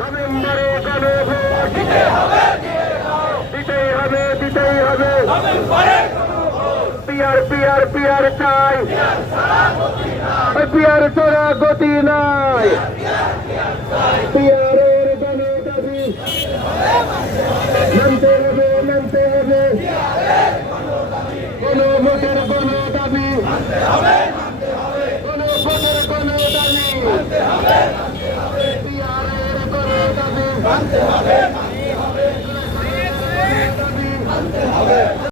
নভেম্বরে দিতেই হবে হবে পিয়ার পিয়ার পিয়ার চোরা গতি নাই পিয়ারের গণদাবি মানতে হবে মানতে হবে গণভোটের গণদাবি গণভোটের মানতে হবে